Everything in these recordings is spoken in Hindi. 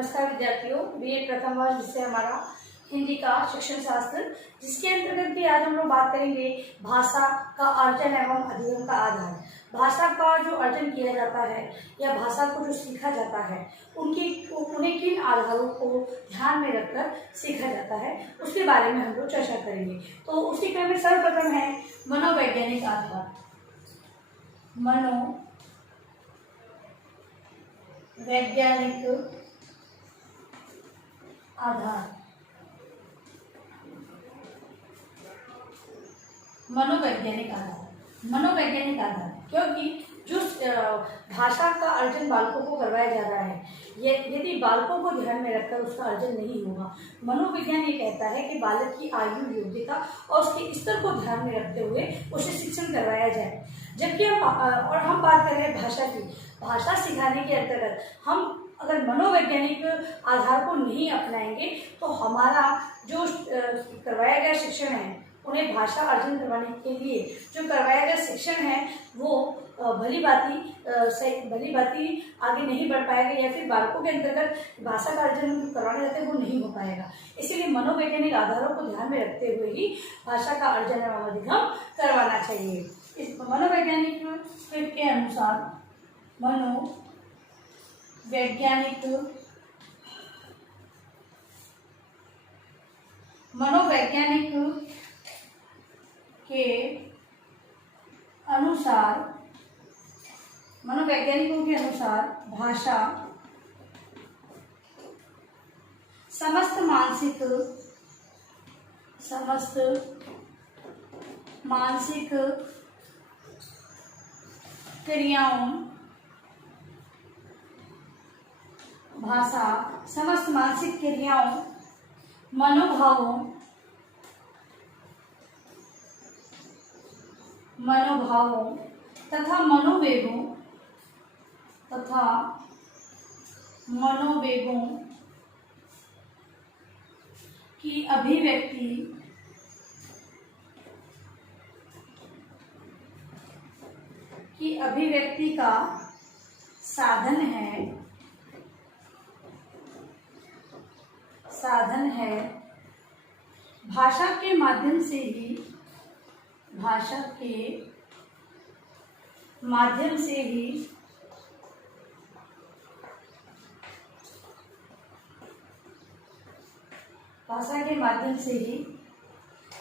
नमस्कार विद्यार्थियों, बीए प्रथम वर्ष विषय हमारा हिंदी का शिक्षण शास्त्र, जिसके अंतर्गत भी आज हम लोग बात करेंगे भाषा का अर्जन एवं अधिगम का आधार। भाषा का जो अर्जन किया जाता है या भाषा को जो सीखा जाता है उन्हें किन आधारों को ध्यान में रखकर सीखा जाता है उसके बारे में हम लोग चर्चा करेंगे। तो उसी क्रम में सर्वप्रथम है मनोवैज्ञानिक आधार। मनोवैज्ञानिक आधार। मनोवैज्ञानिक आधार क्योंकि जो भाषा का अर्जन बालकों को करवाया जा रहा है, यदि बालकों को ध्यान में रखकर उसका अर्जन नहीं होगा, मनोविज्ञान ये कहता है कि बालक की आयु, योग्यता और उसके स्तर को ध्यान में रखते हुए उसे शिक्षण करवाया जाए। जबकि हम बात कर रहे हैं भाषा की। भाषा सिखाने के अंतर्गत हम अगर मनोवैज्ञानिक आधार को नहीं अपनाएंगे तो हमारा जो करवाया गया शिक्षण है, उन्हें भाषा अर्जन करवाने के लिए जो करवाया गया शिक्षण है वो भली भांति आगे नहीं बढ़ पाएगा, या फिर बालकों के अंतर्गत भाषा का अर्जन करवाने जाते हैं वो नहीं हो पाएगा। इसीलिए मनोवैज्ञानिक आधारों को ध्यान में रखते हुए ही भाषा का अर्जन एवं अधिगम करवाना चाहिए। इस मनोवैज्ञानिक के अनुसार मनोवैज्ञानिक के अनुसार मनोवैज्ञानिकों के अनुसार भाषा समस्त मानसिक क्रियाओं भाषा समस्त मानसिक क्रियाओं, मनोभावों तथा मनोवेगों की अभिव्यक्ति का साधन है। भाषा के माध्यम से ही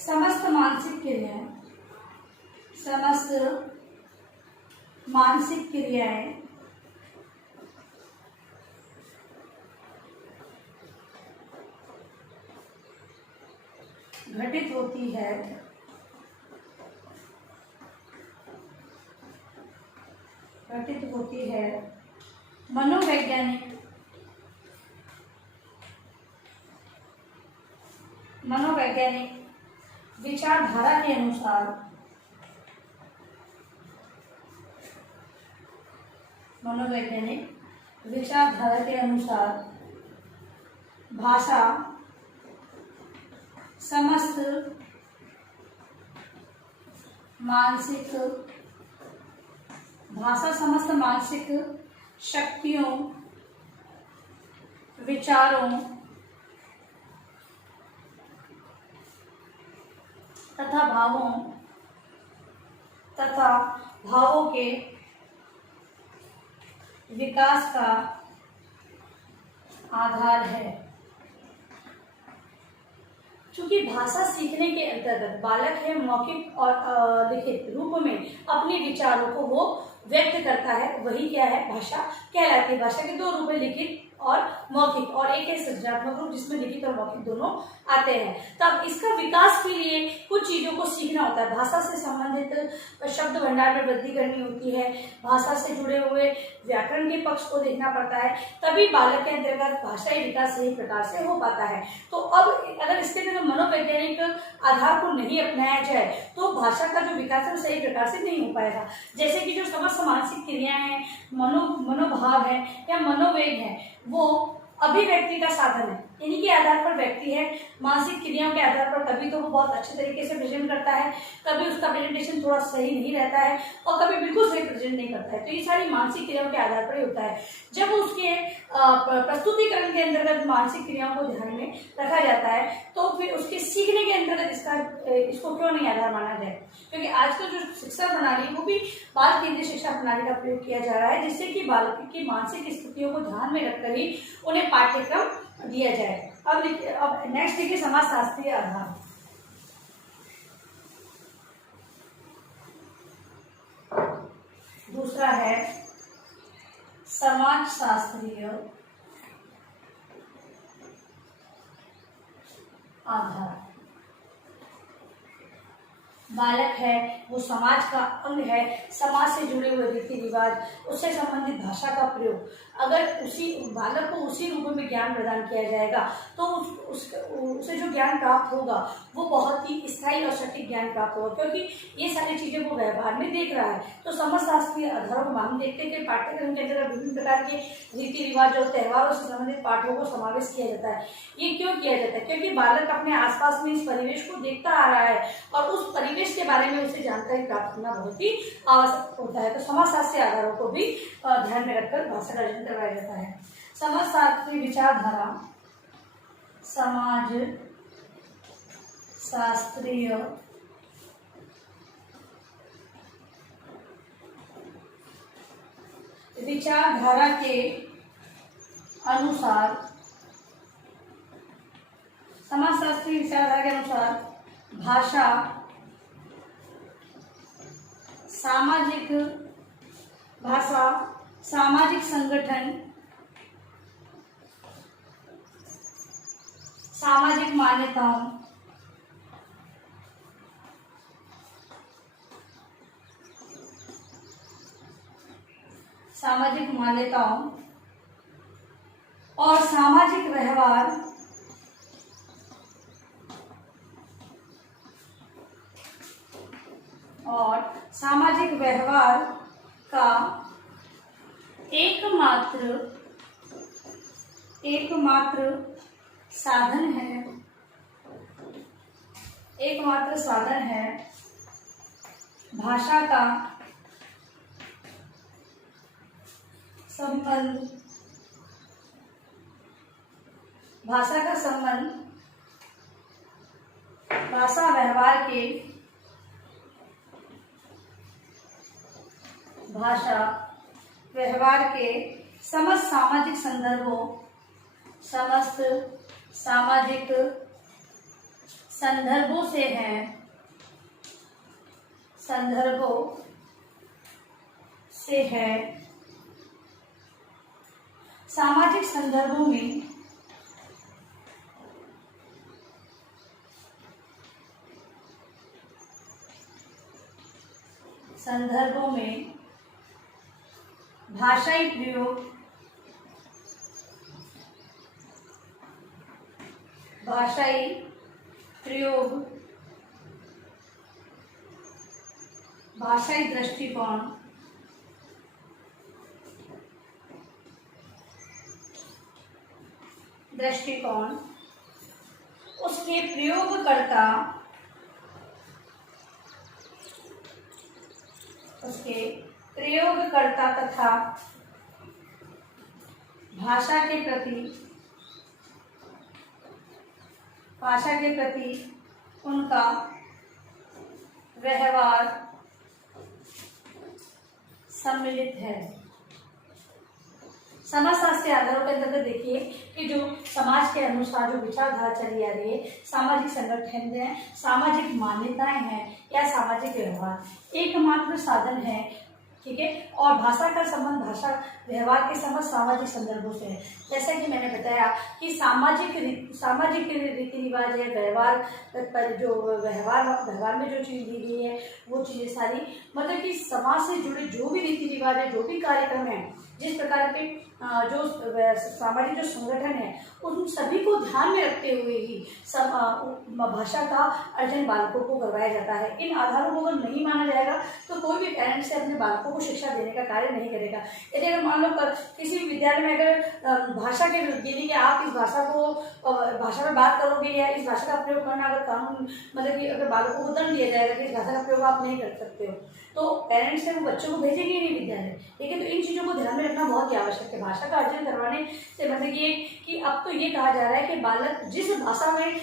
समस्त मानसिक क्रियाएं घटित होती है। मनोवैज्ञानिक विचारधारा के अनुसार भाषा समस्त मानसिक शक्तियों, विचारों तथा भावों के विकास का आधार है। चूंकि भाषा सीखने के अंतर्गत बालक है मौखिक और लिखित रूप में अपने विचारों को वो व्यक्त करता है, वही क्या है भाषा कहलाती है। भाषा के दो रूप है, लिखित और मौखिक, और एक है सृजनात्मक रूप जिसमें लिखित और मौखिक दोनों आते हैं। तब इसका विकास के लिए कुछ चीजों को सीखना होता है। भाषा से संबंधित शब्द भंडार में वृद्धि करनी होती है, भाषा से जुड़े हुए व्याकरण के पक्ष को देखना पड़ता है, तभी बालक के अंतर्गत भाषाई विकास सही प्रकार से हो पाता है। तो अब अगर इसके अंदर मनोवैज्ञानिक आधार को नहीं अपनाया जाए तो भाषा का जो विकास है सही प्रकार से नहीं हो पाएगा। जैसे कि जो समस्त मानसिक क्रियाएं हैं, मनोभाव है या मनोवेग है, वो अभिव्यक्ति का साधन है। इन्हीं के आधार पर व्यक्ति है मानसिक क्रियाओं के आधार पर कभी तो वो बहुत अच्छे तरीके से प्रेजेंट करता है, कभी उसका प्रेजेंटेशन थोड़ा सही नहीं रहता है और कभी बिल्कुल सही प्रेजेंट नहीं करता है। तो ये सारी मानसिक क्रियाओं के आधार पर ही होता है। जब उसके प्रस्तुतिकरण के अंतर्गत मानसिक क्रियाओं को ध्यान में रखा जाता है, तो फिर उसके सीखने के अंतर्गत इसको क्यों नहीं आधार माना जाए? क्योंकि आजकल जो शिक्षा प्रणाली है वो भी बाल केंद्रित शिक्षा प्रणाली का प्रयोग किया जा रहा है, जिससे कि बालकों की मानसिक स्थितियों को ध्यान में रखकर ही उन्हें पाठ्यक्रम दिया जाए। अब नेक्स्ट देखिए समाज शास्त्रीय आधार। दूसरा है समाज शास्त्रीय आधार। बालक है वो समाज का अंग है, समाज से जुड़े हुए रीति रिवाज, उससे संबंधित भाषा का प्रयोग, अगर उसी बालक को उसी रूप में ज्ञान प्रदान किया जाएगा तो उसे जो ज्ञान प्राप्त होगा वो बहुत ही स्थायी और सटीक ज्ञान प्राप्त होगा, क्योंकि ये सारी चीजें वो व्यवहार में देख रहा है। तो समाजशास्त्रीय आधारों को हम देखते हैं कि पाठ्यक्रम के अंदर विभिन्न प्रकार के रीति रिवाज और त्योहारों से संबंधित पाठों को समावेश किया जाता है। ये क्यों किया जाता है? क्योंकि बालक अपने आसपास में इस परिवेश को देखता आ रहा है और उस परिवेश के बारे में उसे जानकारी प्राप्त करना बहुत ही आवश्यक होता है। तो समाजशास्त्रीय आधारों को भी ध्यान में रखकर भाषा का अर्जन करवाया जाता है। समाजशास्त्रीय विचारधारा, समाज शास्त्रीय विचारधारा के अनुसार, समाजशास्त्रीय विचारधारा के अनुसार भाषा सामाजिक संगठन, सामाजिक मान्यताओं, और सामाजिक व्यवहार का एकमात्र साधन है भाषा का संबंध, भाषा व्यवहार के समस्त सामाजिक संदर्भों से है। सामाजिक संदर्भों में भाषाई प्रयोग, भाषाई दृष्टिकोण उसके प्रयोगकर्ता तथा भाषा के प्रति उनका व्यवहार सम्मिलित है। समाजशास्त्रीय आधारों के अंतर्गत देखिए कि जो समाज के अनुसार जो विचारधारा चली आ रही है, सामाजिक संगठन है, सामाजिक मान्यताएं हैं या सामाजिक व्यवहार एकमात्र साधन है, ठीक है। और भाषा का संबंध भाषा व्यवहार के समस्त सामाजिक संदर्भों से है। जैसा कि मैंने बताया कि सामाजिक रीति रिवाज है, व्यवहार पर जो व्यवहार में जो चीज दी गई है वो चीजें सारी, मतलब कि समाज से जुड़े जो भी रीति रिवाज है, जो भी कार्यक्रम है, जिस प्रकार के जो सामाजिक जो संगठन है, उन सभी को ध्यान में रखते हुए ही भाषा का अर्जन बालकों को करवाया जाता है। इन आधारों को अगर नहीं माना जाएगा तो कोई भी पेरेंट्स से अपने बालकों को शिक्षा देने का कार्य नहीं करेगा। यदि अगर मान लो किसी भी विद्यालय में अगर भाषा के यानी कि आप इस भाषा में बात करोगे या इस भाषा का प्रयोग करना अगर कानून, मतलब कि अगर बालकों को दंड दिया जाएगा कि इस भाषा का प्रयोग आप नहीं कर सकते हो, तो पेरेंट्स है वो बच्चों को भेजेंगे नहीं विद्यालय। ठीक है, तो इन चीज़ों को ध्यान में रखना बहुत ही आवश्यक है। भाषा का अर्जन करवाने से मतलब ये कि अब तो ये कहा जा रहा है कि बालक जिस भाषा में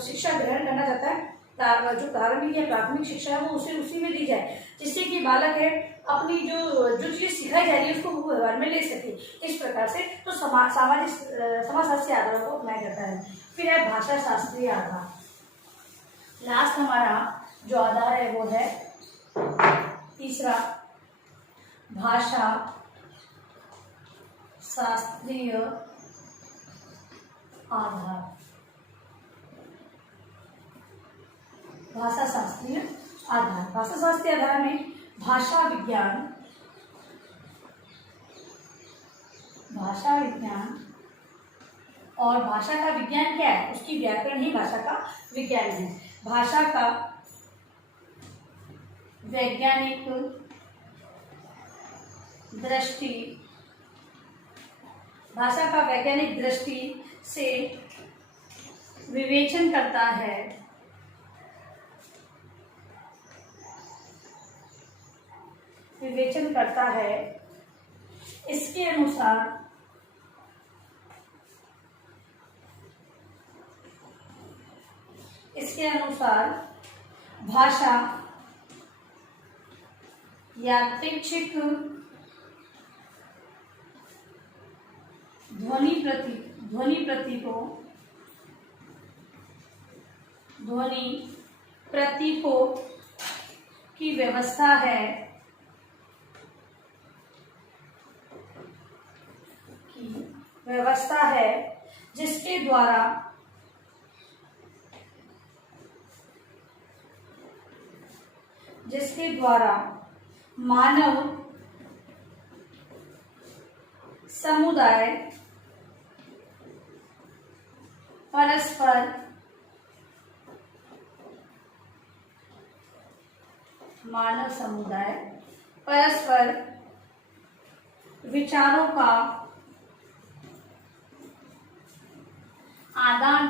शिक्षा ग्रहण करना चाहता है, जो प्रारंभिक या प्राथमिक शिक्षा है वो उसी में दी जाए, जिससे कि बालक है अपनी जो चीज सिखाई जा रही है उसको वो व्यवहार में ले सके। इस प्रकार से तो समाज शास्त्रीय आधारों को अपनाया जाता है। फिर है भाषा शास्त्रीय आधार। लास्ट हमारा जो आधार है वो है तीसरा, भाषा शास्त्रीय आधार। भाषा शास्त्रीय आधार, भाषा शास्त्रीय आधार में भाषा विज्ञान और भाषा का विज्ञान क्या है, उसकी व्याकरण ही भाषा का विज्ञान है। भाषा का वैज्ञानिक दृष्टि, भाषा का वैज्ञानिक दृष्टि से विवेचन करता है, इसके अनुसार भाषा यादृच्छिक ध्वनि प्रतीकों की व्यवस्था है, जिसके द्वारा मानव समुदाय परस्पर विचारों का आदान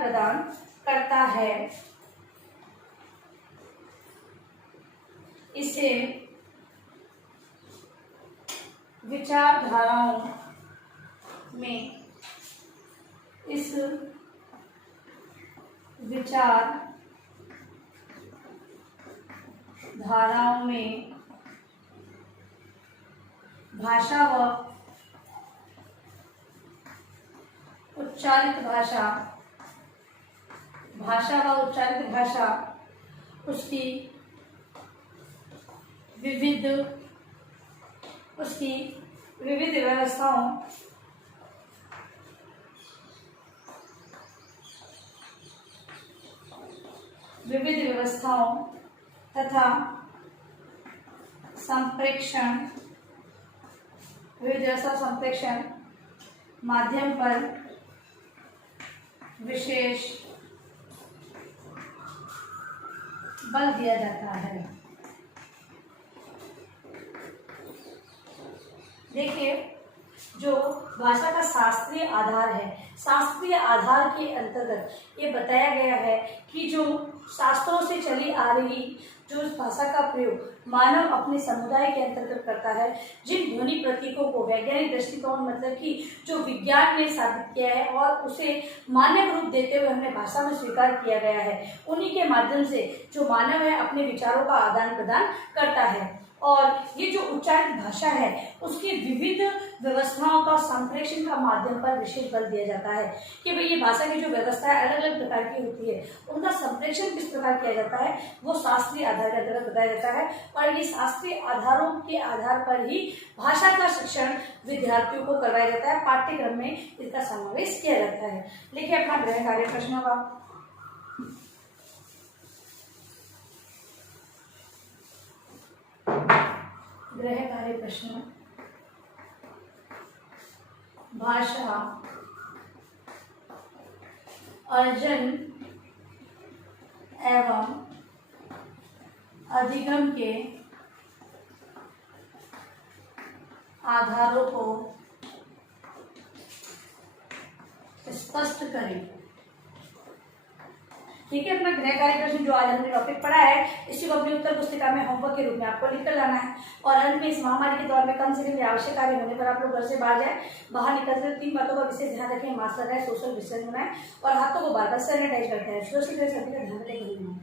प्रदान करता है। इसे विचारधाराओं में भाषा व उच्चारित भाषा उसकी विविध व्यवस्थाओं तथा संप्रेषण माध्यम पर विशेष बल दिया जाता है। देखिए, जो भाषा का शास्त्रीय आधार है, शास्त्रीय आधार के अंतर्गत ये बताया गया है कि जो शास्त्रों से चली आ रही जो भाषा का प्रयोग मानव अपने समुदाय के अंतर्गत करता है, जिन ध्वनि प्रतीकों को वैज्ञानिक दृष्टिकोण मतलब कि जो विज्ञान ने साबित किया है और उसे मानव रूप देते हुए हमने भाषा में स्वीकार किया गया है, उन्हीं के माध्यम से जो मानव है अपने विचारों का आदान प्रदान करता है। और ये जो उच्चारित भाषा है उसकी विविध व्यवस्थाओं का संप्रेषण का माध्यम पर विशेष बल दिया जाता है कि भाई ये भाषा की जो व्यवस्था है अलग अलग प्रकार की होती है, उनका संप्रेषण किस प्रकार किया जाता है वो शास्त्रीय आधार के अंतर्गत बताया जाता है। और ये शास्त्रीय आधारों के आधार पर ही भाषा का शिक्षण विद्यार्थियों को करवाया जाता है, पाठ्यक्रम में इसका समावेश किया जाता है। लिखिए अपना गृह कार्य प्रश्नों का। गृह कार्य प्रश्न, भाषा अर्जन एवं अधिगम के आधारों को स्पष्ट करें। ठीक है। अपना गृह कार्य प्रश्न जो आज हमने टॉपिक पढ़ा है इसी को अपनी उत्तर पुस्तिका में होमवर्क के रूप में आपको लिख कर लाना है। और अंत में इस महामारी के दौर में कम से कम आवश्यक कार्य होने पर आप लोग घर से बाहर जाए। बाहर निकलते हुए 3 बातों का विशेष ध्यान रखें, मास्क लगाए, सोशल डिस्टेंस बनाए और हाथों को बार बार सैनिटाइज करते हैं। सुरक्षित रहे, सभी का ध्यान रखें।